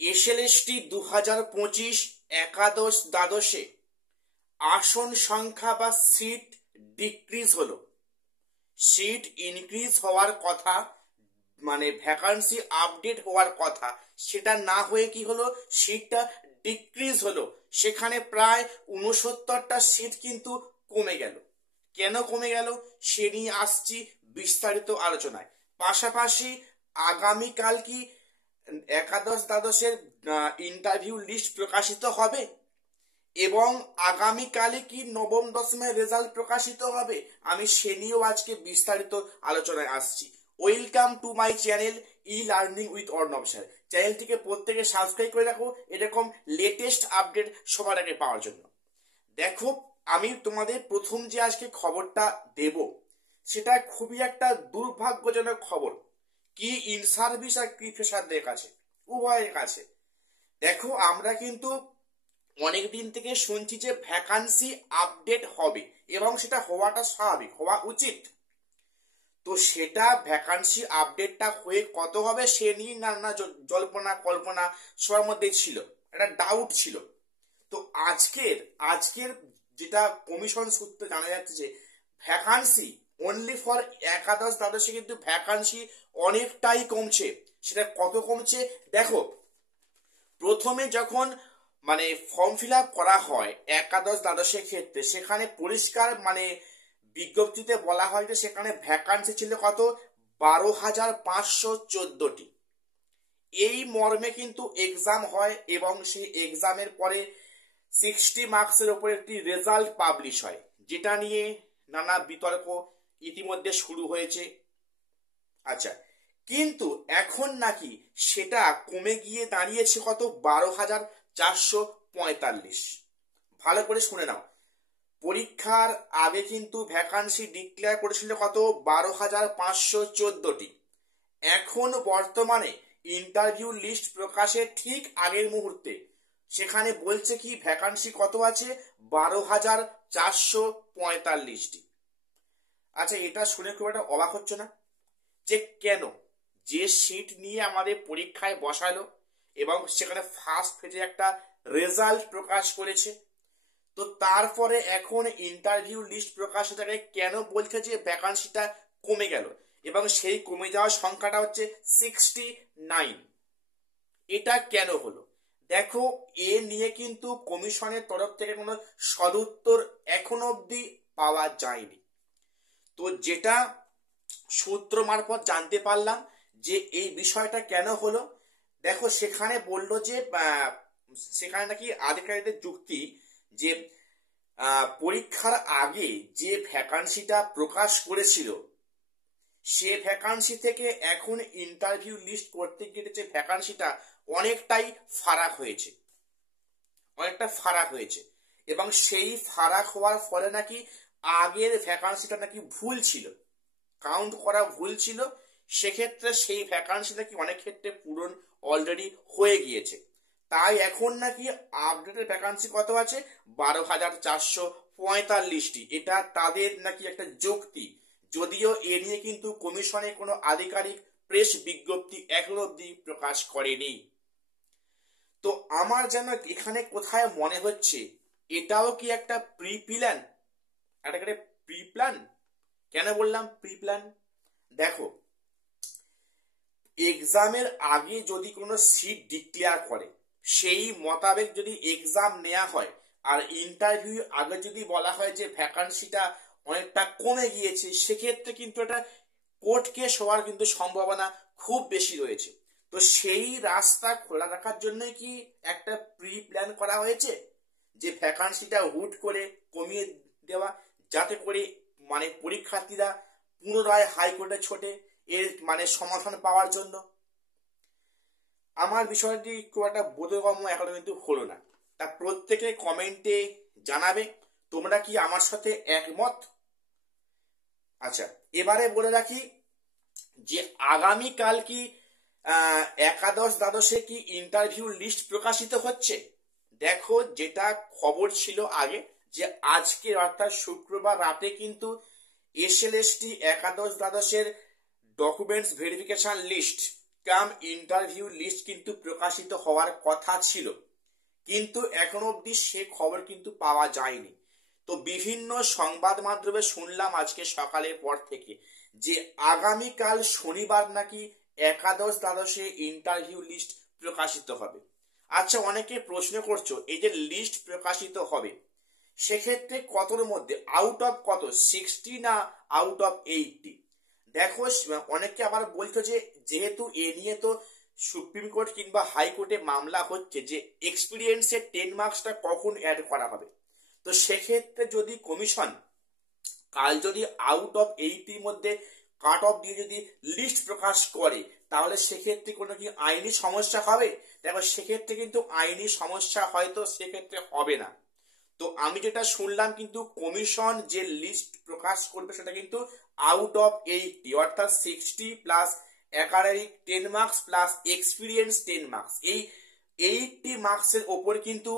SLST 2025 একাদশ দ্বাদশে আসন সংখ্যা বা সিট ডিক্রিজ হলো, সিট ইনক্রিজ হওয়ার কথা, মানে ভ্যাকান্সি আপডেট হওয়ার কথা, সেটা না হয়ে কি হলো, সিটটা ডিক্রিজ হলো। সেখানে প্রায় 69টা সিট কিন্তু কমে গেল। কেন কমে গেল সে নিয়ে আসছি বিস্তারিত আলোচনায়। পাশাপাশি আগামীকাল কি একাদশ দ্বাদশের ইন্টারভিউ লিস্ট প্রকাশিত হবে এবং আগামীকালে কি নবম দশমের রেজাল্ট প্রকাশিত হবে, আমি সে নিয়েও আজকে বিস্তারিত আলোচনায় আসছি। Welcome to my channel e learning with Arnab sir. চ্যানেলটিকে প্রত্যেকে সাবস্ক্রাইব করে রাখো এরকম লেটেস্ট আপডেট সবার আগে পাওয়ার জন্য। দেখো, আমি তোমাদের প্রথম যে আজকে খবরটা দেব সেটা খুবই একটা দুর্ভাগ্যজনক খবর, কি ইন সার্ভিস আর কি ফ্রেশারদের কাছে, উভয়ের কাছে। দেখো, আমরা কিন্তু অনেকদিন থেকে শুনছি যে ভ্যাকান্সি আপডেট হবে এবং সেটা হওয়াটা স্বাভাবিক, হওয়া উচিত। তো সেটা ভ্যাকান্সি আপডেটটা হয়ে কত হবে সে নিয়ে নানা জল্পনা কল্পনা সবার মধ্যে ছিল, একটা ডাউট ছিল। তো আজকের যেটা কমিশন সূত্রে জানা যাচ্ছে যে ভ্যাকান্সি অনলি ফর একাদশ দ্বাদশে কিন্তু ভ্যাকান্সি অনেকটাই কমছে। সেটা কত কমছে দেখো, প্রথমে যখন মানে ফর্ম ফিল আপ করা হয় একাদশ দ্বাদশের ক্ষেত্রে, সেখানে পরিষ্কার মানে বিজ্ঞপ্তিতে বলা হয় যে সেখানে ভ্যাকান্সি ছিল কত, 12,514টি। এই মর্মে কিন্তু এক্সাম হয় এবং সেই এক্সামের পরে 60 মার্কসের উপর একটি রেজাল্ট পাবলিশ হয়, যেটা নিয়ে নানা বিতর্ক ইতিমধ্যে শুরু হয়েছে। আচ্ছা, কিন্তু এখন নাকি সেটা কমে গিয়ে দাঁড়িয়েছে কত, 12,445। ভালো করে শুনে নাও, পরীক্ষার আগে কিন্তু ভ্যাকান্সি ডিক্লেয়ার করেছিল কত, 12,514টি। এখন বর্তমানে ইন্টারভিউ লিস্ট প্রকাশের ঠিক আগের মুহূর্তে সেখানে বলছে কি ভ্যাকান্সি কত আছে, 12,445টি। আচ্ছা, এটা শুনে খুব একটা অবাক হচ্ছে না যে কেন, যে সিট নিয়ে আমাদের পরীক্ষায় বসালো এবং সেখানে ফার্স্ট ফেজে একটা রেজাল্ট প্রকাশ করেছে, তো তারপরে এখন ইন্টারভিউ লিস্ট প্রকাশের আগে কেন বলছে যে ভ্যাকান্সিটা কমে গেল এবং সেই কমে যাওয়ার সংখ্যাটা হচ্ছে 69। এটা কেন হলো দেখো, এ নিয়ে কিন্তু কমিশনের তরফ থেকে কোনো সদুত্তর এখনো অবধি পাওয়া যায়নি। তো যেটা সূত্র মারফত জানতে পারলাম যে এই বিষয়টা কেন হলো, দেখো সেখানে বলল যে সেখানে নাকি আধিকারিকদের যুক্তি যে পরীক্ষার আগে যে ভ্যাকান্সিটা প্রকাশ করেছিল সে ভ্যাকান্সি থেকে এখন ইন্টারভিউ লিস্ট করতে গিয়ে যে ভ্যাকান্সিটা অনেকটাই ফারাক হয়েছে, অনেকটা ফারাক হয়েছে এবং সেই ফারাক হওয়ার ফলে নাকি আগের ভ্যাকান্সিটা নাকি ভুল ছিল, কাউন্ট করা ভুল ছিল। সেক্ষেত্রে সেই ভ্যাকান্সি নাকি অনেক ক্ষেত্রে পূরণ অলরেডি হয়ে গিয়েছে। তাই এখন নাকি আপডেটের ভ্যাকান্সি কত আছে, 12,445টি। এটা তাদের নাকি একটা যুক্তি, যদিও এ নিয়ে কিন্তু কমিশনে কোনো আধিকারিক প্রেস বিজ্ঞপ্তি এখনো অবধি প্রকাশ করেনি। তো আমার যেন এখানে কোথায় মনে হচ্ছে এটাও কি একটা প্রি প্ল্যান, একটা প্রি প্ল্যান। কেন বললাম প্রি প্ল্যান, দেখো এক্সামের আগে যদি কোনো সিট ডিক্লেয়ার করে সেই মোতাবেক যদি এক্সাম নেওয়া হয় আর ইন্টারভিউ আগে যদি বলা হয় যে ভ্যাকান্সিটা অনেকটা কমে গিয়েছে, সেক্ষেত্রে কিন্তু এটা কোর্ট কেস হওয়ার কিন্তু সম্ভাবনা খুব বেশি রয়েছে। তো সেই রাস্তা খোলা রাখার জন্যই কি একটা প্রি প্ল্যান করা হয়েছে যে ভ্যাকান্সিটা হুট করে কমিয়ে দেওয়া, যাতে করে মানে পরীক্ষার্থীরা পুনরায় হাইকোর্টে ছোটে এর মানে সমাধান পাওয়ার জন্য। আমার বিষয়টি খুব একটা বোধগম্য এখনো কিন্তু হলো না। তা প্রত্যেকে কমেন্টে জানাবে তোমরা কি আমার সাথে একমত। আচ্ছা, এবারে বলে রাখি যে আগামীকাল কি একাদশ দ্বাদশে কি ইন্টারভিউ লিস্ট প্রকাশিত হচ্ছে। দেখো, যেটা খবর ছিল আগে যে আজকে অর্থাৎ শুক্রবার রাতে কিন্তু এসএলএসটি একাদশ দ্বাদশের ডকুমেন্টস ভেরিফিকেশন লিস্ট কাম ইন্টারভিউ লিস্ট কিন্তু প্রকাশিত হওয়ার কথা ছিল, কিন্তু এখনো অবধি সে খবর কিন্তু পাওয়া যায়নি। তো বিভিন্ন সংবাদ মাধ্যমে শুনলাম আজকে সকালের পর থেকে যে আগামীকাল শনিবার নাকি একাদশ দ্বাদশে ইন্টারভিউ লিস্ট প্রকাশিত হবে। আচ্ছা, অনেকে প্রশ্ন করছো এই যে লিস্ট প্রকাশিত হবে সেক্ষেত্রে কতর মধ্যে, আউট অফ কত, 60 না আউট অফ 80? দেখো, অনেকে আবার বলছো যে যেহেতু এ নিয়ে তো সুপ্রিম কোর্ট কিংবা হাইকোর্টে মামলা হচ্ছে যে এক্সপিরিয়েন্সের 10 মার্কসটা কখন অ্যাড করা হবে। তো সেক্ষেত্রে যদি কমিশন কাল যদি আউট অফ 80 মধ্যে কাট অফ দিয়ে যদি লিস্ট প্রকাশ করে তাহলে সেক্ষেত্রে কোনো কি আইনি সমস্যা হবে? দেখো, সেক্ষেত্রে কিন্তু আইনি সমস্যা হয়তো সেক্ষেত্রে হবে না। তো আমি যেটা শুনলাম কিন্তু কমিশন যে লিস্ট প্রকাশ করবে সেটা কিন্তু আউট অফ 80, অর্থাৎ 60 plus academic 10 marks plus experience 10 marks, এই 80 মার্কসের ওপর কিন্তু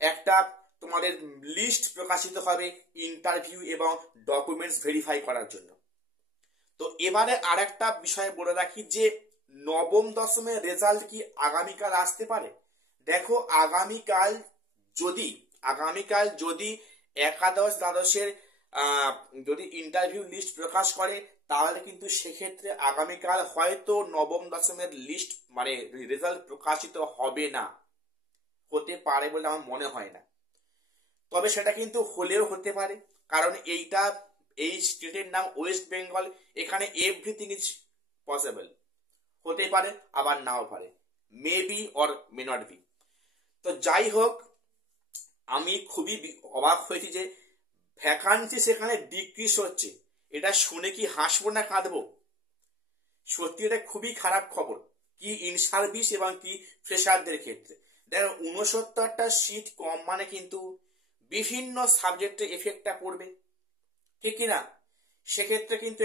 একটা তোমাদের লিস্ট প্রকাশিত হবে ইন্টারভিউ এবং ডকুমেন্টস ভেরিফাই করার জন্য। তো এবারে আর একটা বিষয় বলে রাখি যে নবম দশমের রেজাল্ট কি আগামীকাল আসতে পারে? দেখো, আগামীকাল যদি একাদশ দ্বাদশের যদি ইন্টারভিউ লিস্ট প্রকাশ করে তাহলে কিন্তু সেক্ষেত্রে আগামীকাল হয়তো নবম দশমের লিস্ট মানে রেজাল্ট প্রকাশিত হবে না, হতে পারে বলে আমার মনে হয় না। তবে সেটা কিন্তু হলেও হতে পারে, কারণ এই স্টেটের নাম ওয়েস্ট বেঙ্গল, এখানে এভরিথিং ইজ পসিবল, হতে পারে আবার নাও পারে, may be or may not be. তো যাই হোক, আমি খুবই অবাক হয়েছি যে ভ্যাকান্সি সেখানে ডিক্রিজ হচ্ছে। এটা শুনে কি হাসবো না কাঁদবো? সত্যি এটা খুবই খারাপ খবর, কি ইন সার্ভিস এবং কি ফ্রেশারদের ক্ষেত্রে। দেখো, 69টা সিট কম মানে কিন্তু বিভিন্ন সাবজেক্টে এফেক্টটা পড়বে, ঠিক কিনা? সেক্ষেত্রে কিন্তু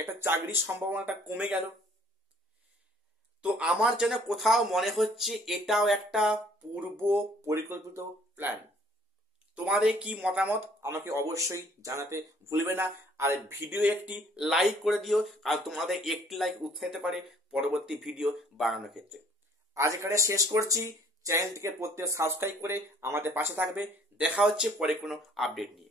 একটা চাকরির সম্ভাবনাটা কমে গেল। তো আমার যেন কোথাও মনে হচ্ছে এটাও একটা পূর্ব পরিকল্পিত প্ল্যান। তোমাদের কি মতামত আমাকে অবশ্যই জানাতে ভুলবে না, আর ভিডিও একটি লাইক করে দিও, কারণ তোমাদের একটি লাইক উৎসাহিত করে পরবর্তী ভিডিও বানানোর ক্ষেত্রে। আজ এখানে শেষ করছি। চ্যানেলটিকে প্রত্যেক সাবস্ক্রাইব করে আমাদের পাশে থাকবে। দেখা হচ্ছে পরে কোনো আপডেট নিয়ে।